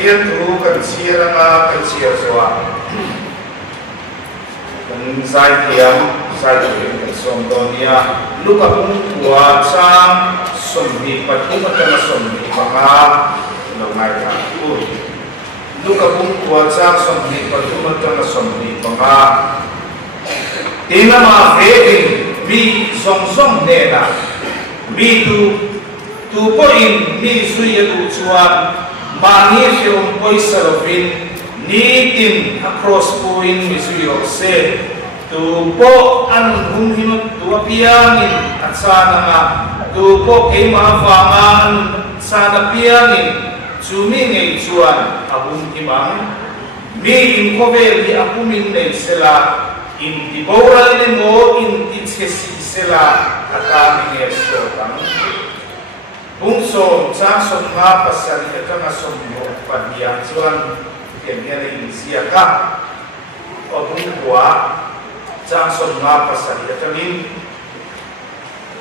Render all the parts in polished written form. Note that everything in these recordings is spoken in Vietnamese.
Pathian tu kan siar nga kan siar sewa kan sai tiam kan somdonia luka pun kuat sang somdi pati matana somdi banga longai ta luka pun kuat sang somdi pati matana somdi banga ina ma fein mi song nena mi tu poin mi suya tu chuan mani film poisalovin nitin across point mi suyo se tu po an humhinot tu piangin at sana nga tu po kay mahafangan sana piangin sumingay chuan abung timang mi inkovel di akumin na sila in diboral ni mo in tinsesi sila at aming esotang bungso sang nga pasal ito nga sumbo padiyan chuan kanya rin siya ka o bungwa sang nga pasal ito rin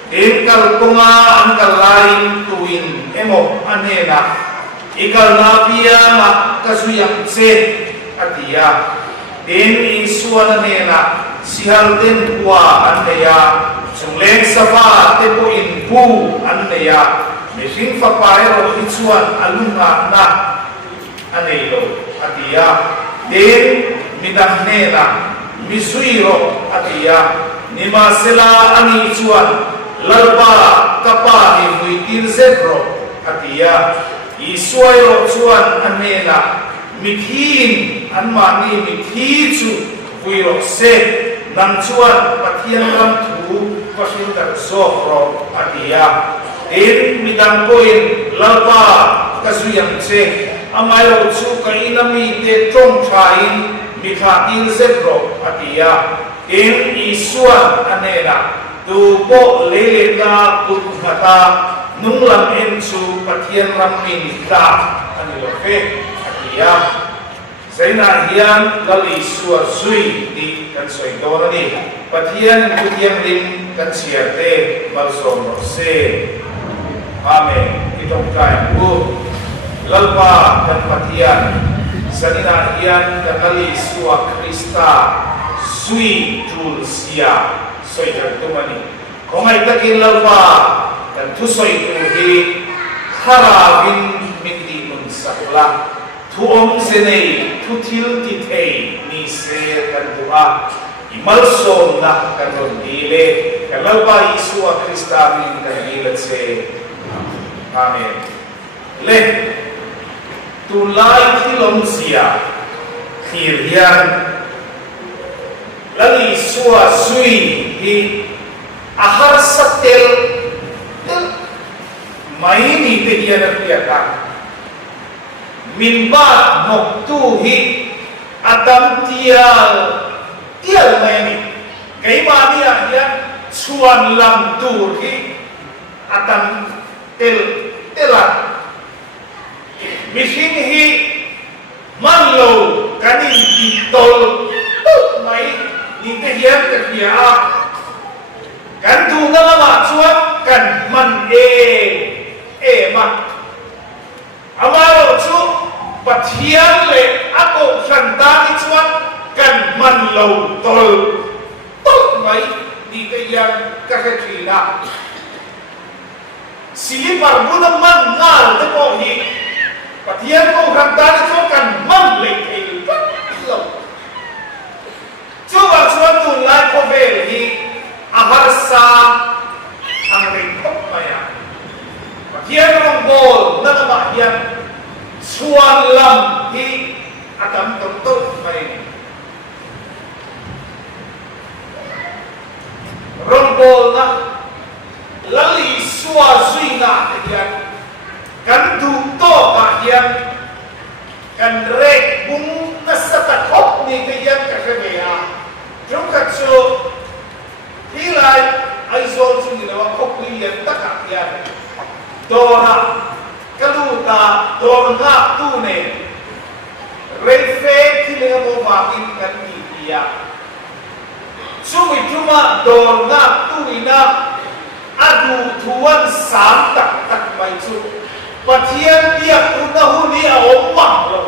ikal ko nga ang kalaing tuwin emo anena ikal na piya nga kasuyang tse at iya din isuan nena sihal din kuwa anaya sungleng sapa tepo inpu anaya Meshing papayro ituan alunga na anelo atia den midahnena misuiro atia nimasela ani ituan lalpa kapahi huitir zebro atia isuairo tuan anela mikhin anmani mikhichu huiro se nanchuan patian ramtu pasindar sofro atia in midang koin lalpa kasuyang se amayo su kainami te trong thain mikhatin zebro atia in isuan anena tu po lele na kuthata nunglam en su pathian ramin ta anilo fe atia saina hian lali suar sui di kan soi dorani pathian kutiang rim kan siate malsom se Amen. Itong time po lalpa dan patian sanina iyan kanali suwa Krista sui tul siya soy tumani kung ay takin lalpa dan tusoy tuhi harabin minti nun sakla tuong senay tutil titay ni se kandua imalso na kanon dile kalalpa isuwa Krista min kanilat se Amen. Le tulay tilong siya kirian lagi suwa sui hi ahar satel maini te diyan piyata minba moktuhi atam tial maini kay mania yan suwan lam turhi atam telat misinghi manlo kanin ditol may ditehian kekia kan tu ngama suat kan man man amaro su pathian le ako santani suat kan manlo tol may ditehian kakekila silipar bunang man ngal depo hi patian ko hantani ko kan man le kay lo coba suatu lai ko vel hi aharsa ang ringkop maya patian rong bol na namahyan suan lam hi atam tontot may rong bol na lali suwa suina kaya kan duto kahyan kan rek bung nasatakop ni kaya kasabaya jungkatso hilay ay zon sunilawa kokliyan takakyan dora kaluta dora tune refe kilinga mo makin kan iiya sumi cuma dora tuina adu tuan sam tak mai chu pathian dia unahuni a omma lo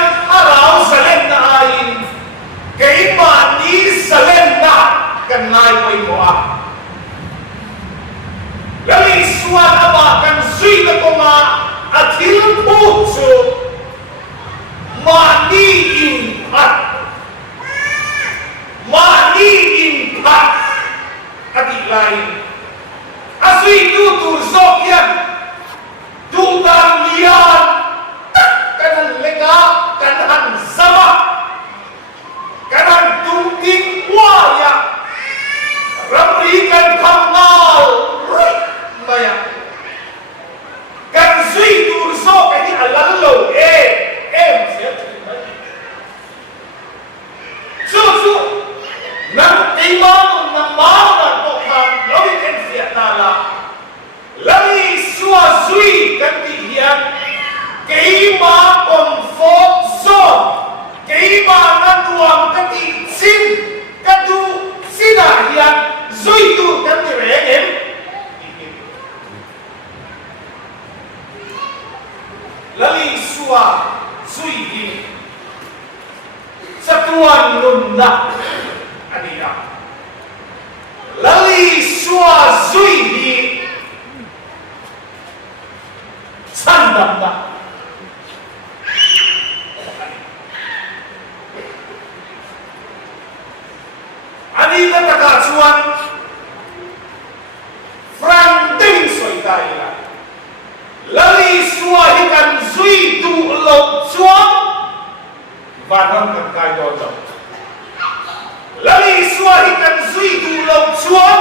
kan haraw salen na ayin kay mani salen na kan ngai koy mo a lali suan aba kan sui na ko ma atil puso mani impat ati lain asui tutur zokyan tutang lian kanan lega kanan sama kanan tungting waya rabrikan kamal maya kan sui tur zok kani alalo siap su nang imam nang maungan Tuhan lawi kan siap nala lawi sua sui kan tihian keima comfort zone keima nanduang kati sin kadu sinahian zui tu kan tirengem lawi sua sui ini satuan nunda adia lali sua zui di sandam da ani kata suan franting soitaila lali sua hikan zui tu lo suan vanam kan kai dojo lali suahi kan zui du lau chuan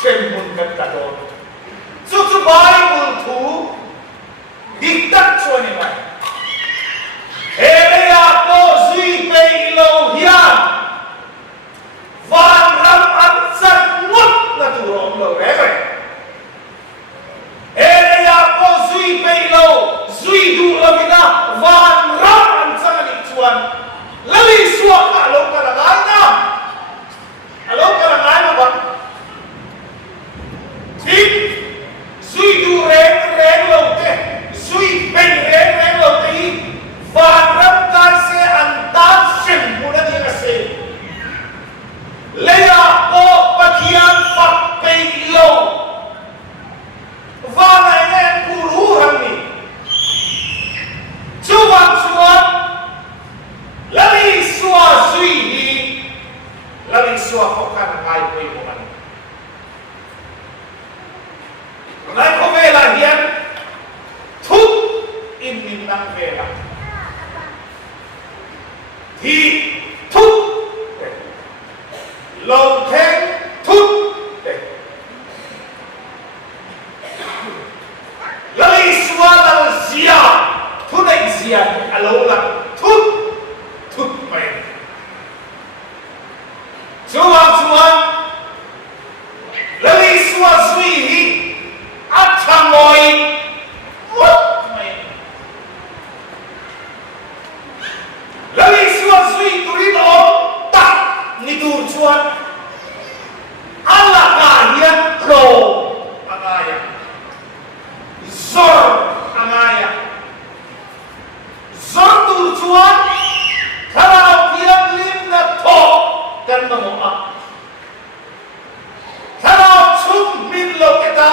shen mun kan kadon chu Bible thu diktat chuan ni mai ya po zui pe lo hian van ram an san ngut na tu rom lo re ya po zui pe lo zui du lo mina van ram an san ni chuan lali suak ka lo ka lagai na alo ka lagai na ba tik sui du reng lo te sui pen reng lo te hi van ram ka se an ta shin muna ni ka se leya o patian pak pe lo va na ne kuru han ni chuan lali sua sui hi lali sua khokan ngai koi mo an ngai ko vela hian thut in min nang vela thi thut lo theng thut lali sua lal zia thunai zia alo la thut mày chuan lali sua sui hi athamoi mut mày lali sua sui turin o ta ni tur chuan ala ka hian pro angaya zor angaya zor tur chuan kalau bilang limna to kan mengoa kalau cum min lo kita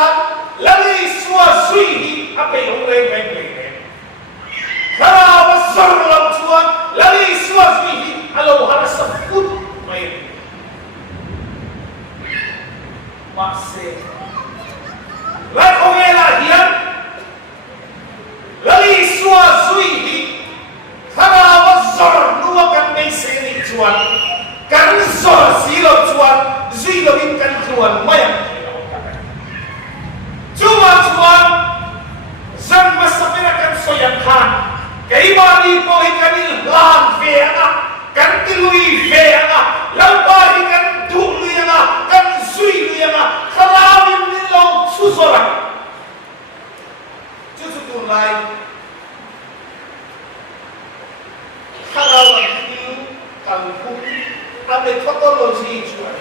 lali sua sui apa yang leng kalau besar lo cuan lali sua sui alo harus sebut main masih lai ongela hian lali sua sui kalau besar kan may sini cuan kan zor silo cuan zui lo kan cuan mayang cuma cuan zan masapira kan soyang kan kay mali po ikanil lan feanga kan tilui feanga lampari kan dulu yang kan zui yang kalawin nilo susoran cucutulai kalau kampung ada patologi cuan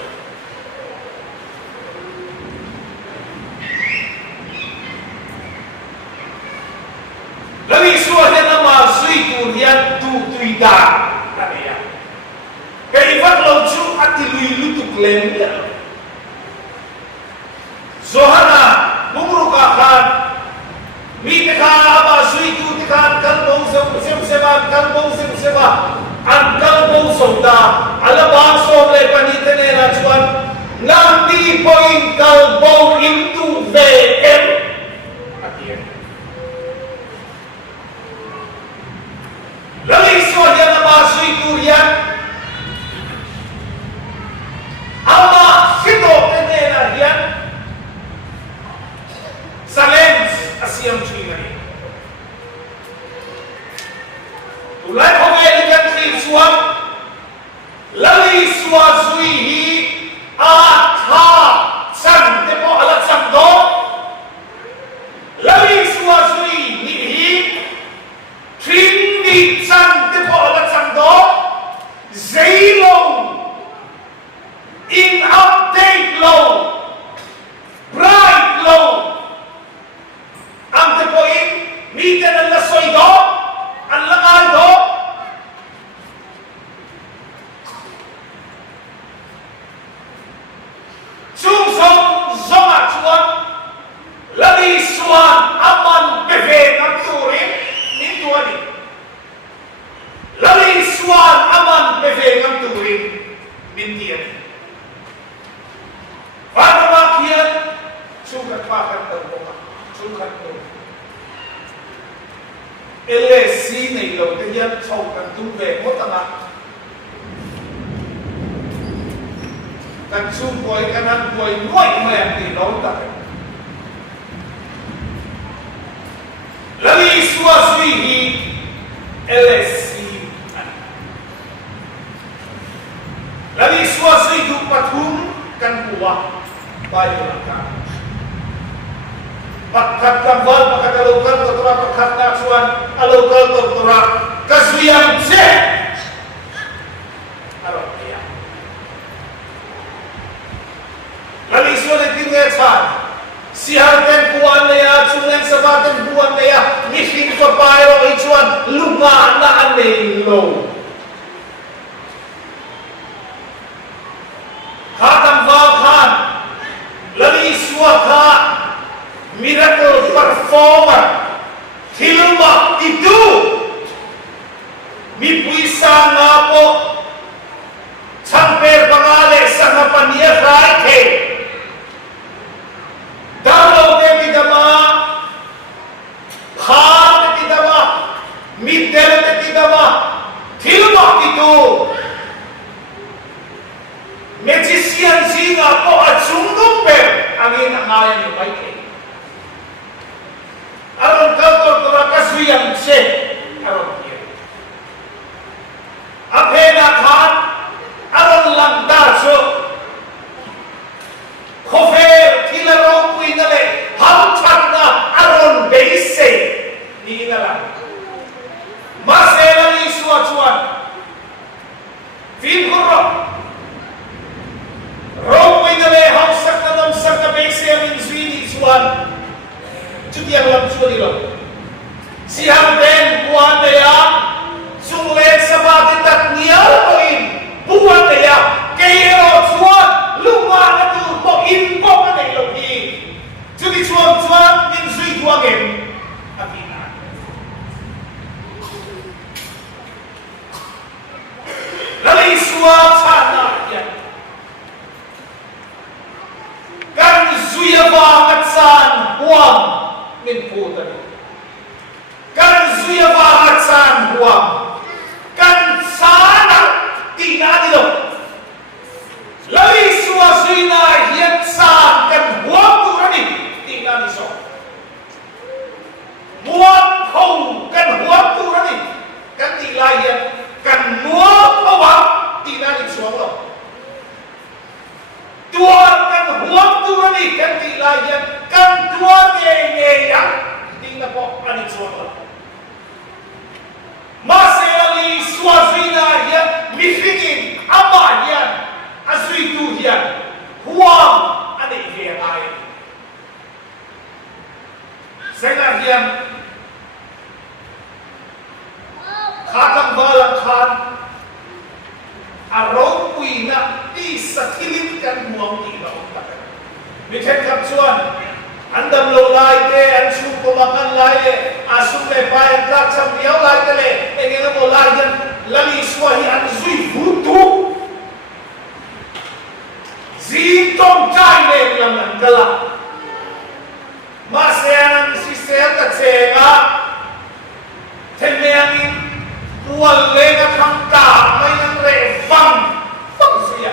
lagi suara nama sui kurian da ania kai vat lo chu atilu lutuk lem ya zohana mumruka khan mi te kha aba sui tu te khan kal bong se ba kal bong se ba an kal bong so da ala ba so le pani te ne na chuan nam ti point kal bong into vm atien lali so ya na ba sui tu rian ama fito te ne na rian salens asiam chingani ulai khogai likan khil suam lali suwa sui hi a tha san te po ala sam do lali suwa sui ni hi trin ni san te po ala sam do zailo in update low bright low ang te po in miten ang lasoy do ang langal do chung song zonga chuan lali suan aman beve ng turin ni tuani lali suan aman beve ng turin mintian para makian sugat pakat ng buka sugat ng LSC này lâu cái dân sâu cần tu về một tầng ạ cần xung quay cái năng quay nuôi mềm thì nó tại là đi xua suy hi LSC là đi xua suy tu pathum cần buah bayu langkah pakat kambal pakat alukal tortura pakat naksuan alukal tortura kasuyang se arok ya lali suan tinggal san siharten buan ya chulen sabaten buan ya mishin ko pairo ichuan lunga na anelo khatam khan lali suaka miracle performer hilma itu mi puisa nga po sampai pangale sa kapanya raike dalo de tidama khan de tidama middel de tidama hilma itu magician singa po at sundong per angin ang ayan yung baike aron kantor tura kasuyang se aron kia apena khan aron langdaso khofer kilaro puinale hamchan na aron beise ni nala masela ni suachuan film kurro ro puinale hamsak na namsak na beise amin zwini suan Cuti yang dalam suri lo. Siang den buat dia, sumlet sabat tak nial poin buat dia. Kero suat lumah itu poin pok ada lo ni. Cuti suam min sui dua game. Akhirnya. Lalu suat sana ya. Kan zuya banget san buang. Min putan kan zuya bahat san huam kan sana tinggal dilo lali suwa suina hiat san kan huam tu rani tinggal iso muam hau kan huam tu rani kan tinggal hiat kan muam huam tinggal iso lo tuan kan huam tu rani kan tinggal hiat kan tuan yang tinggal po anit suara. Masih suasana yang mifingin apa yang asli tu yang huam anit yang lain. Saya yang kata valang khan arong pui na ti sathilin kan muang ti ba ong tak mi then kap chuan andam lo lai te an chu ko makan lai asum le pai an tak cham diao lai te le engena mo lai jan lali swahi an zui vutu zi tong chai ne lam an kala ma se an si se ta chenga then me angin wal le na kham ta mai nan re fang fang sia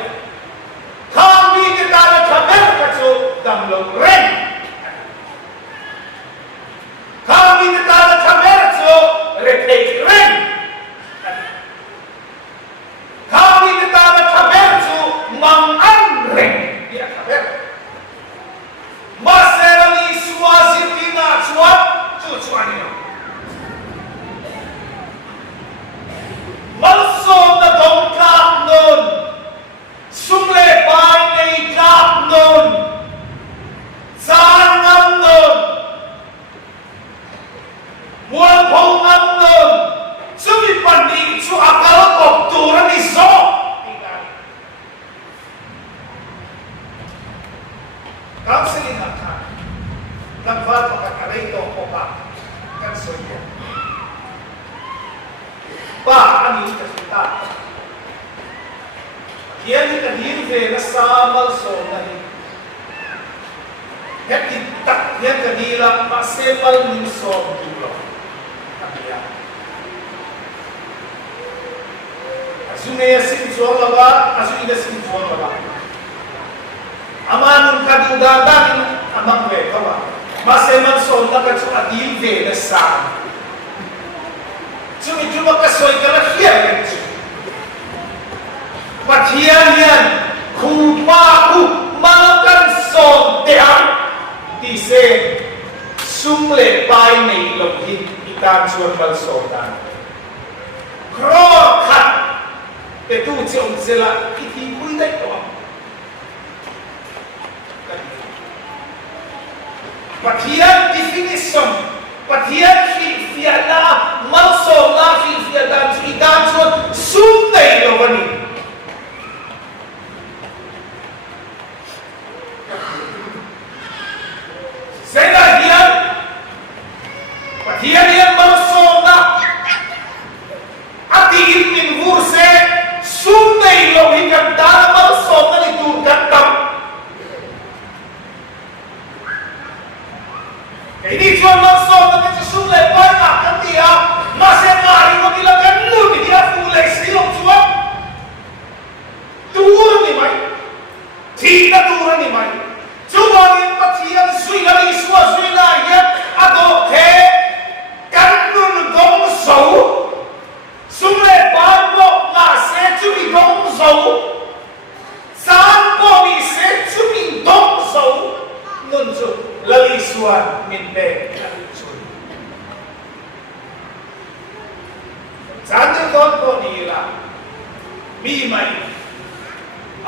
kham mi ke ta na thamer ka chu dam lo ren kham mi ke ta na thamer chu re thei ren kham mi ke ta na thamer chu mang an ren dia thamer ma se ra ni suazi ki na chuan chu chuan ni malsom na dong kap nun sumle pai nei kap nun zan ngam nun mual phong ngam nun sumi pandi chu akal kop tur ni zo kam sini na ka nagwal pagkakaray to ko pa kan soya ba ani kita kian ka din ve na samal so nahi heti tak kian ka dila ma semal min so dulo kapia asune sin so lawa asune sin so lawa amanun ka dudadan amang ve kawa ma semal so na ka chu adil ve na sa cuma kasoi kala hian kan pathian hian khupa khu malkan som team ti se sumle pai nei lo hin itan chuan bal so dan kro khat te tu chong zela ki pui dai to pathian definition pathian fiala malso la fiala dan chuan sum nei lo ni Sehingga dia pathian malso na ati in vurse sum nei lo hi kan dan malso na ni tu kan tam ini chuan malso na ni sum le pa na kan dia ma se mari mo kila kan lu ni dia fu le si lo chuan tur ni mai thi na tur ni mai chuan in pathian sui la li suwa sui la ya ado the kan nun dong so sum le pa mo na se chu bi dong so san mo ni se chu bi dong so nun chu la li suwa min pe Jangan kau kau ni lah, mi mai.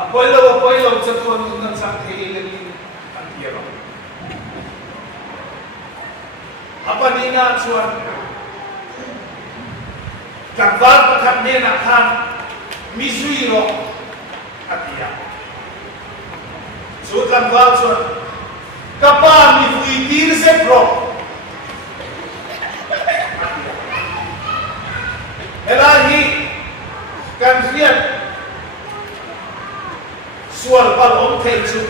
Apollo jatuh dengan sakti ini antiara. Apa ni nak cuan? Kabar pakat ni nak kan misuiro antiara. Sudah kabar cuan. Kapal mi fuitir sepro. Elahi kan fiat sual pal om teju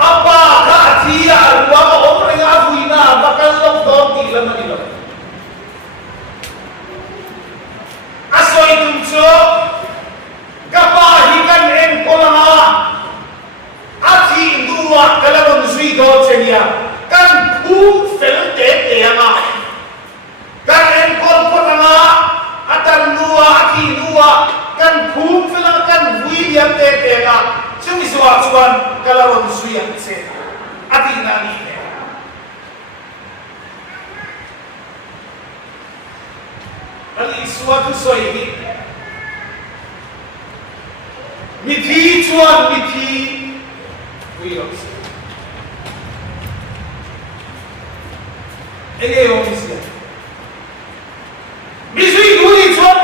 apa ka thia ruwa ma om renga fuina bakal lok dom ti lam ni lo asoi tum cho kapa hi kan en kolama athi duwa kalabon sui do chenia kan phum fel te te ama kan en kol potama atar nuwa aki nuwa kan phum filang kan William te tega chumi suwa chuan kalaron suya se ati nani ne ali suwa tu soi ni mithi chuan mithi William ege om sia Misui duri chuan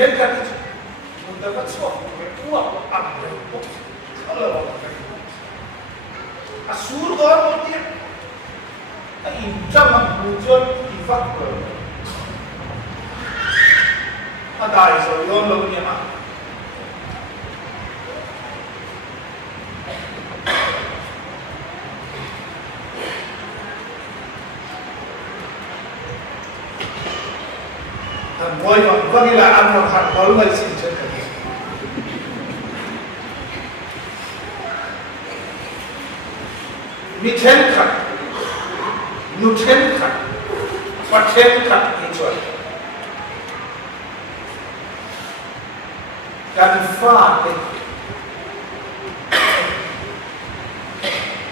chen ka ti mun da ka so me uwa am le ko ala wa ka asur go mo ti a in chama bu jon ki fak ko adai so yon lo ni ma Boy, bagila ang makakol may sinjad ka. Mithen ka, nuthen ka, pathen ka ito. Kan fate,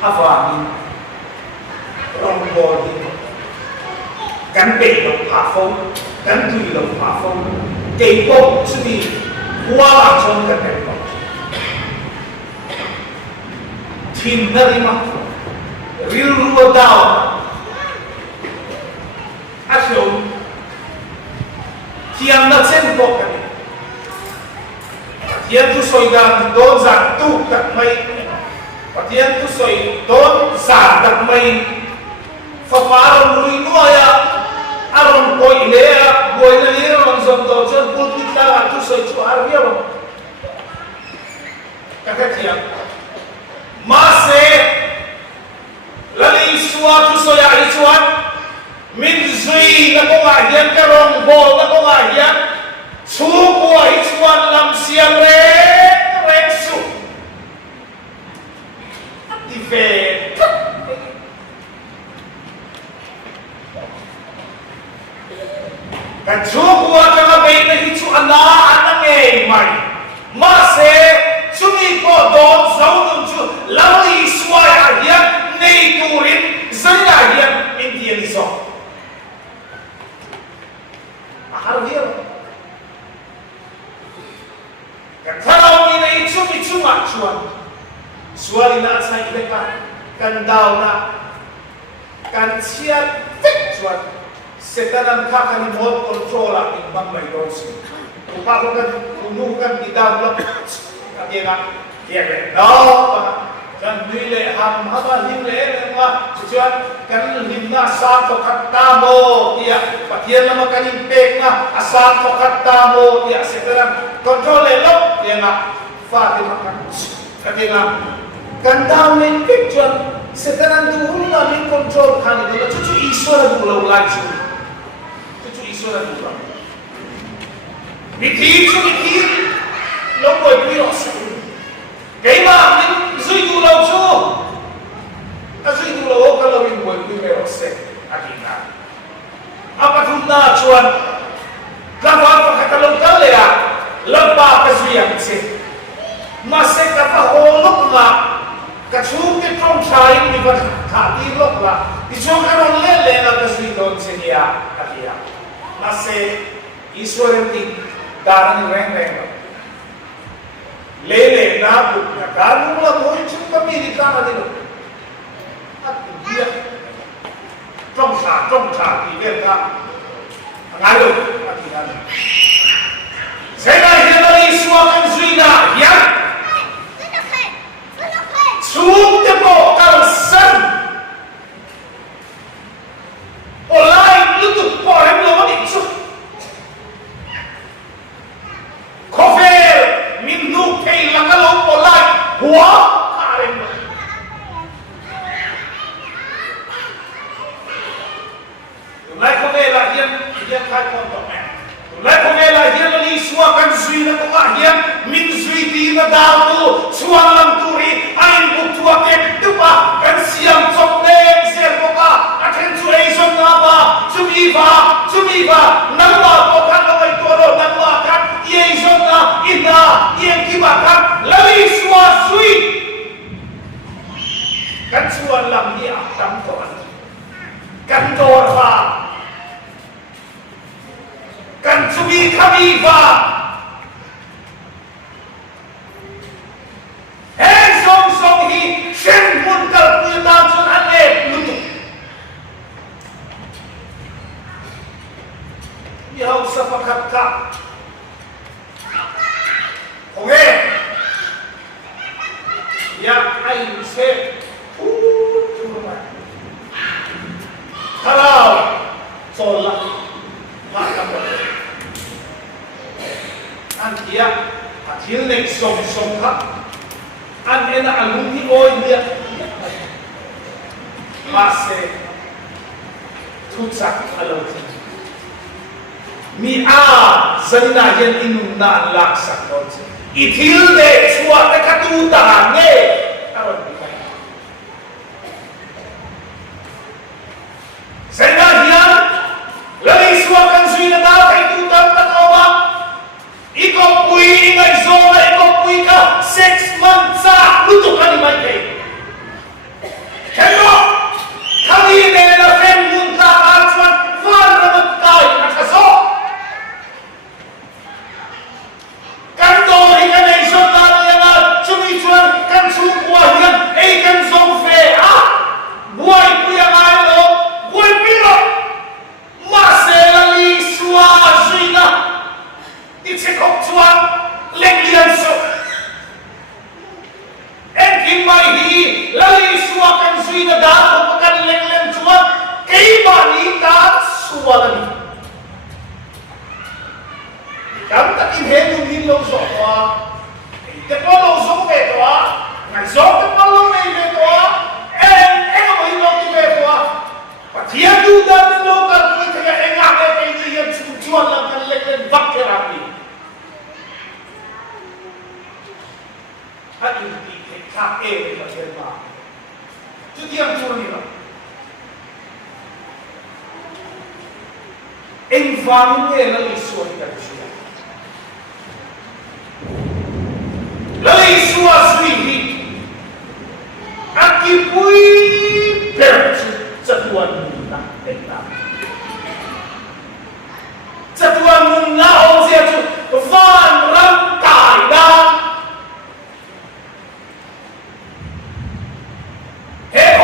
avangin, rongbodi, kan belok hafong, kan tùy lòng hòa phong cây bốc chứ đi hoa lạc trong cái này bốc thiên ra đi mà riu rùa đào ác dụng thiên nó trên bốc cái này thiên tu soi đàn đón giản tu đặt mây và thiên tu soi đón giản đặt mây phật phá đồng lùi nuôi aron koi lea boy na lea on zon do jon pul kita atu so chu arvia lo kakatia mase lali suwa tu so ya ali chuan min zui na ko ga hian ka rong bol na ko ga hian chu ko hi chuan lam siam re su ti ve kan chukwa ka be na hi chu ana anange mai ma se chumi ko don zaunun chu lawi swaya hian nei turin zaya hian indian so ahar hian kan thalau ni nei chumi chuma chuan suali na sai beka kan daw na kan chiat fik chuan setanan kakani mod control ang ibang may dosi. Upakokan, unukan, idablo, kagina, kaya no, kan nile ham haba himle mga susuan kan himna sa to katamo iya patiyan naman kaning pek na asa to katamo iya setanan control lo iya nga Fatima kan kagina kan daw ni picture setanan tuul na min control kanila cucu iso na dulaw lagi Sudah buka. Mikir, lo boleh bios. Kaya min zui dulu tu, azui dulu kalau min boleh bios akhirnya. Apa tu nak cuan? Kalau apa kata lo kali ya, lepas azui yang sih. Masih kata holok lah, kacung ke trong cai ni berkati lok lah. Dicoba orang lele nak azui don sedia akhirnya. Nase ईश्वरती दारन रंग ले ना बुक कानून ला कोई चुप कमी दिखा दिलो अति दिया चोंचा दिले का ngayo अति ना सेना हिला ईश्वर kan suina ya Sung tepo kal san olai lutuk porem lo ni su kofer mindu kei lakalo olai huwa karen ulai kofer la hian kai kon to ulai kofer la hian li suwa kan suina ko hian min sui ti na dal tu suang lam turi ain buk tua ke tupa kan siam chok le ser ko ka athen chu ei son na ba chumi ba nang ba ko kan lo ai to ro nang ba kan ei son na ina ien ki ba kan lali suwa sui kan suan lam ni a tam to an kan dor ba kan chumi kami ba song hi shen mun kal pui tam chun an le lutu ya sa pakat ka ai sẽ thu lại kalau solat maka an kia hasil nek som ka an ena alumni oi dia mase tutsak alo mi a zanina yen inum na laksak ko itil de suat ka tu ta nge aron Sehingga dia lagi suakan suina tahu kay tutam takawa. Ikaw puy ingay zona, ikaw puy ka 6 months sa lutukan ni Mike. Kaya kami na fem munta atman far na magkay nakaso. Kanto ikan ay zona na chumichuan kan sukuah yan ay kan zongfe buhay puya kayo. Buat bila masih suasana dicekok cuan lengian so, engkin mai lali suakan suina dah bukan lengian cuan keimani tak sualani. Kamu tak inhemu nilo soa, tepolo soa betoa, ngasok tepolo mai betoa, mau hilang tu betoa. Dia juga menukar kita yang enggak ada ini yang tujuan lakukan leken bakar api. Hati ini KE bagian mana? Itu dia yang turun ini. Environment lalu suatu yang sudah. Lalu suatu ini, akipui bercu. Satuan muna tentang satuan muna orang siapa tu van rantai dah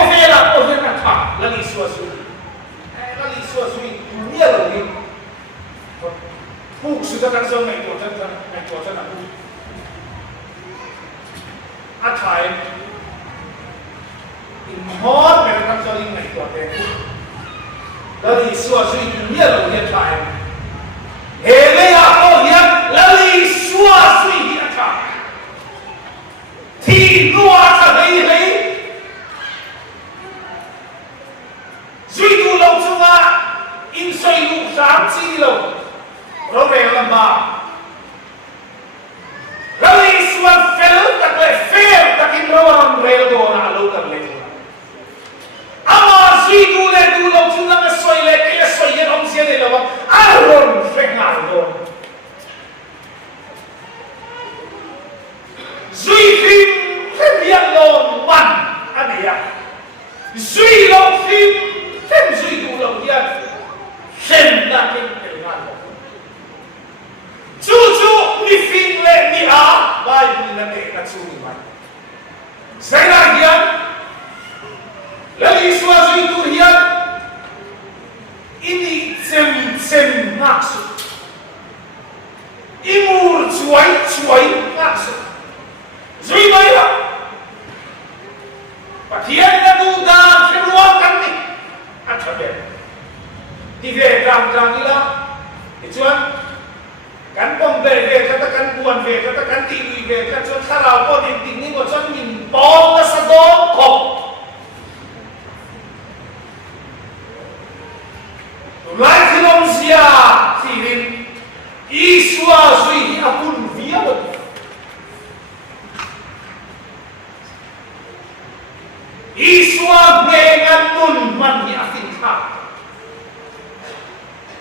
ovela tak lagi suatu dunia lagi sudah kan so naik kuasa aku atai Mohon mereka saling naik kuatnya. Dari suatu dunia lalu dia cai. Hele aku yang lali suatu dia cai. Tiga cai lagi. Jadi lalu cuma insai lu samsi lalu. Ramai lembah. Lali suatu fail tak boleh fail tak kira orang rela doa lalu tak boleh. Ama zui dulu cuma ngesoi lagi ngesoi yang om siapa ni lawan aron fengalon zui film yang lon wan ada ya zui lon film zui dulu dia film lagi fengalon cucu ni film le ni baik ni nanti kacui baik saya dia lagi suatu itu lihat ini sem maksud imur cuai maksud zui bayar bagian itu dah keluarkan ni ada ber di vedang ila itu kan pembeli katakan puan katakan tiwi katakan sarau pun ini macam ni bom kesedok kok Lai film sia film iswa sui apun via iswa dengan nun man hi afinka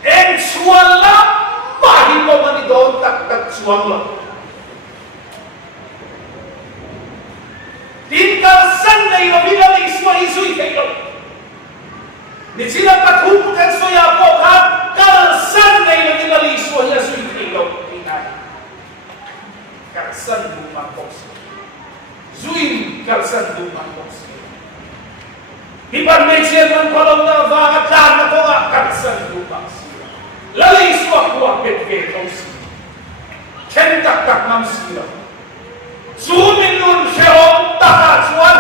en suala mahi mo mani don tak suang lo tinggal sanai lo bila iswa isui kayo Di sila pathupukan soya po ka kalsan na ilang inali soya suy kilo inay. Kalsan lumang box. Zuin kalsan lumang box. Ipan may chairman kolong na vangatlan na ko nga kalsan lumang sila. Lalay suwa kuwa pet-petaw sila. Kentak-tak mam sila. Zumin nun siya takatsuan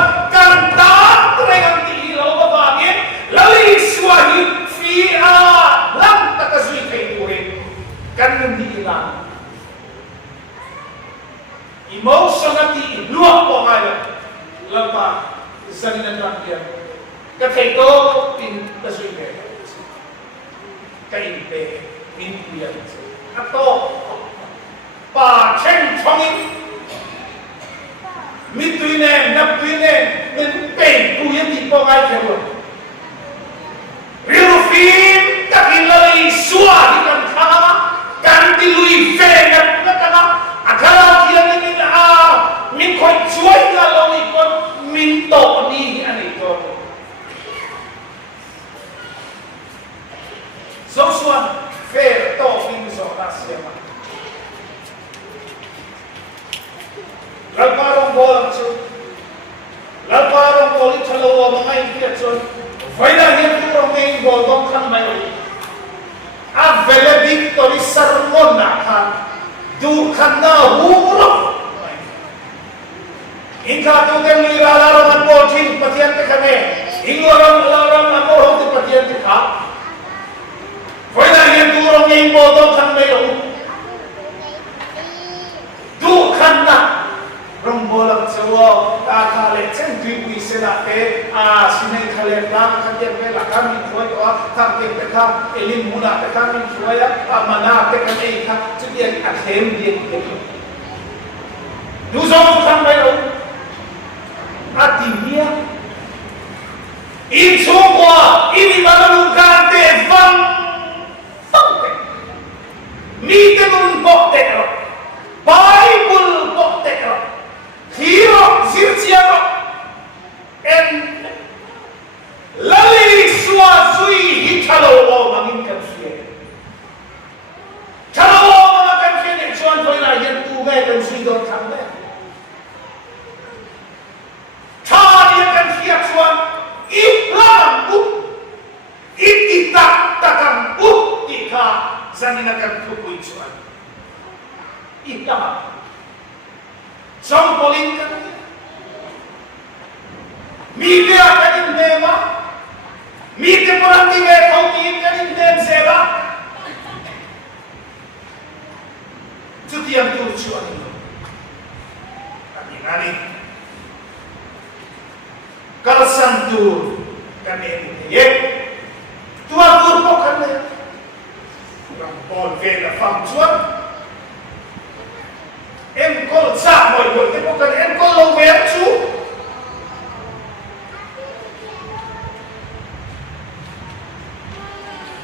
San na tangkian. Katay to, pin tasoy ka. Kaimpe, pin kuyan. Ato, pa chen chongin. Mituinen, naptuinen, min pen kuyan di po ngay kayo. Rirufin, takilay, suwa, di kan kama, kan diluy fengat na kama, akala kiyan ni min koy chuay na long ikon, min to ni anito. So suwan, fair to, min so nasya ma. Lalparong bolang so, lalparong bolit sa lawa mga impiyat so, Vaina hiyan ko ngayon bolong kan may a valedictory sermon na kan du kan na huruf inka tu kan lalarangan mo tin patian te kame ingoram larangan mo hoti patian te ka vaina hiyan ko ngayon bolong kan may du kan na rombolang sewa kakale cendri wisena pe sinai kale lang kantian pe lakam tuai toa kampe peka elim muna peka min tuaya mana peka nei ka jadi athem dia duzon sampai lo atimia insomma ini malungan te van fante mi te nun kok te Bible kok te Hiro sirciano en lali suasui hitalo o manginkan suye. Chalo o manginkan suye ni chuan toy na yen tu ngai kan sui don kang le. Cha dia kan siap chuan iplam ititak takam ika zanina kan tukui chuan. Iplam Song poling kan media kanin nema media peranti metau kanin nem seva cutian turcuan kami nani kalasan tur kanin ye tua tur pokan le orang pol vela fam chuan Engkol sah boy boy, tapi bukan engkol lo bercu.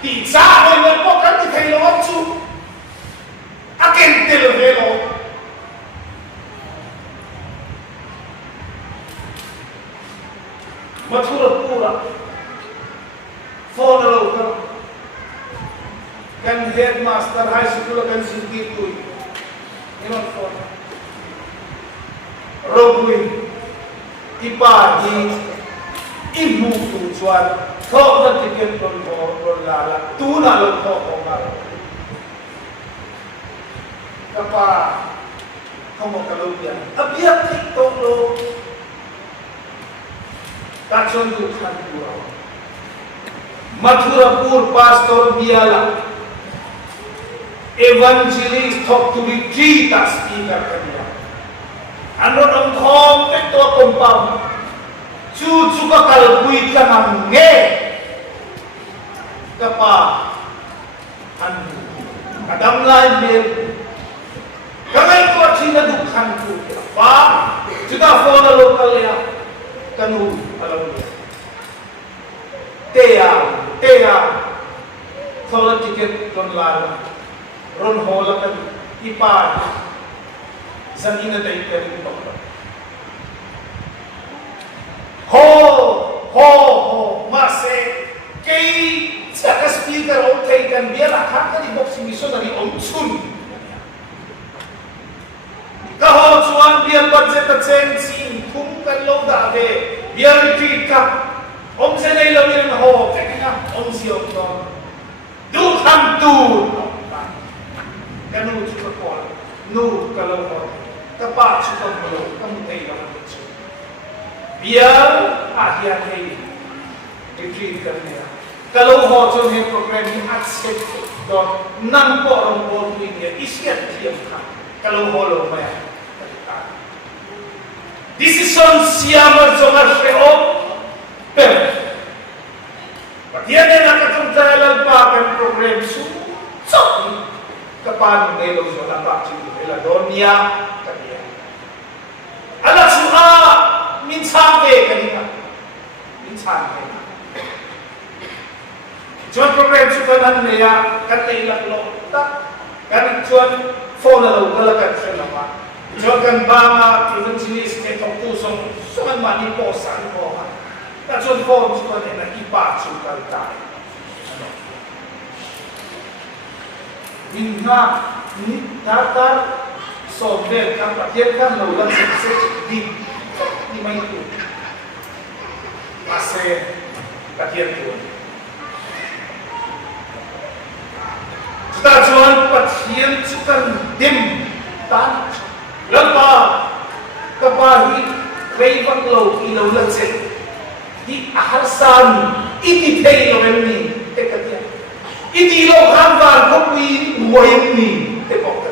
Tidak boy boy bukan di kayu bercu. Akan televelo. Matura pura. Follow kan. Kan headmaster high school kan segitu. Inon po. Rogui, ipadi, imutu chuan, thok na tiket ton lala, tuna lo thok ko mar. Kapa, kamu kalau dia, abiak tiktok lo, kacon tu kan pura. Mathurapur pastor biala. Evangelist talk to the Jesus speaker kanya. Ano nang thong ito kumpam. Chuchu ka kalpui ka ng nge. Kapa. Ano. Kadam lain mir. Kamay ko at sinadukhan ko. Pa. Chuka po na lokal ya. Kanu. Alam niya. Teya. Thola tiket don lalo. Ron hola kan ipad zanina dai kari bakra ho mase kei saka speaker o kai kan biara hakka di box missionary on chun kaho chuan biar budget ta chen sin thum kan lo da ve biar retreat ka om se nei lo min ho kekna om siok to du tham tu Kanu cukup kuat, nu kalau mau, tepat cukup belum, kamu tengok macam. Biar akhir-akhir retreat kerana. Kalau hotel ni program ni accept dan nampak orang boleh dia isiat dia kan. Kalau holo maya. Decision siapa jangan feo program su sok kapan ngelo so la ba chi la donia kania ala su a min chang ve kania min chang ve chuan program su kan ne ya kan te la lo ta kan chuan phone la lo la kan se la ma chuan kan ba ma evangelist ke tok tu song man ma ni po san po ha ta chuan phone su kan na ki pa su kan ta Minha tata sober kan pakai kan lautan sukses di mana itu masih pakai itu. Kita jual pakai sukan dim tan lepas kepahi rayban lau lautan sukses di aharsan ini teh lautan ni tekatnya. Iti lo kanban kopi wain ni tepok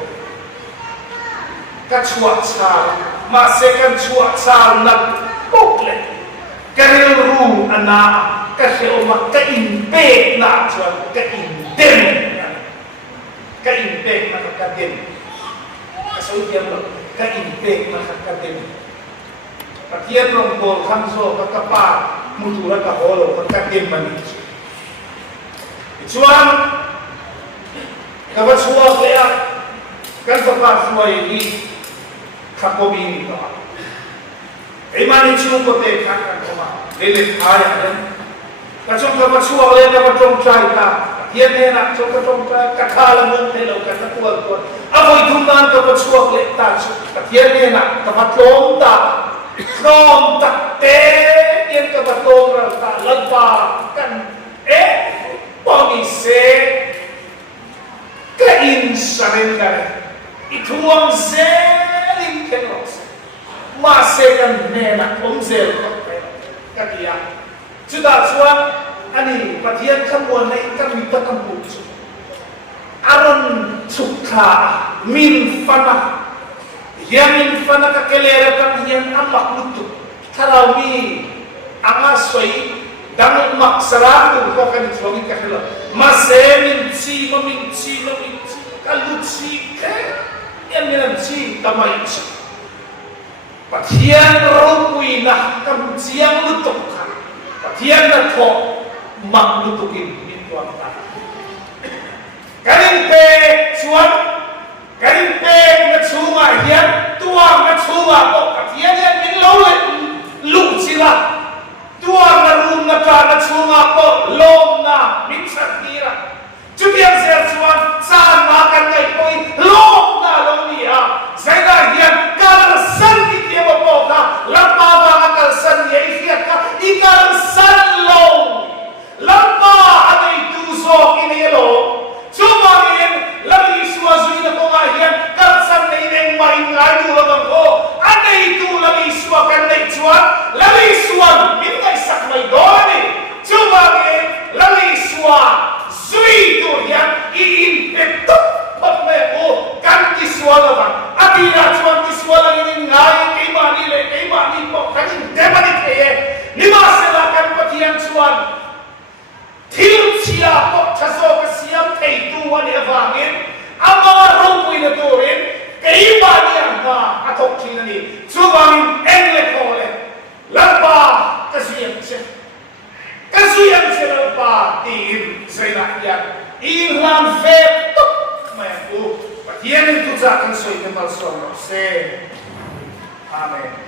kacua sal masekan cua sal nak pokle karelu ana kasih omak kaimpe na cuan kaimdem kaimpe na kadem kasih lo kaimpe na kadem pakian rombol kamso kakapa mutura kaholo kadem manis Cuan kapan suah leak kan tempat suah ini kapobi ini kah? Iman itu kote kan koma lele kaya kan? Macam kapan suah leak kapan dong cai ta? Dia ni nak kapan dong cai katalah mungkin kata kuat kuat. Apa itu nan kapan suah leak ta? Dia ni nak kapan dong ta? Dong tak teh yang kapan dong rata lepas kan? Pangise kain surrender itu ang zeling kenos masekan nena omzel kakia sudah suan ani patian kamuan na ikan mita kampucu aron suka min fana yang min fana kakelera kan yang amak butuh kalau mi angasoi dan maksaratu kau kan suami kahela masih minci kalau ke yang minci tamai patian rupui nah kamu siang lutuk patian nak kau mak lutukin mintuan tak karin pe suan karin pe ngecunga hian tuang ngecunga kok patian yang minlaulet lu sila Tuang na room na ka na chunga po lom na minsan tira. Jubiang sersuan saan makan ngay po'y lom na lom niya. Zayna hiyan kalsan iti mo po ka. Lampa mga kalsan niya ifiat ka. Ikalsan lom. Lampa anay tuso inilo. Sumangin lagi suwazuin na po nga hiyan. Kalsan na ineng mahingay ulang ko. Anay ito lagi suwakan na ituan. Lagi suwan. Sakmay doni, cumangin laliswa, zui durian, iinpetuk, pagmeo, kan kiswala bang, atira cuman kiswala ini ngai, kay mani po, kanin demanit kaya, lima silakan patian cuman, tilut siya po, kaso kasiyam kay tuwan evangin, ang mga rumpuy na turin, kay mani ang atok kinani, cumangin englekole, lampa, kasuyang siya pa tiin sa inakyan ilang vetok mayan po patiyan ito sa akin so ito malsong Amen.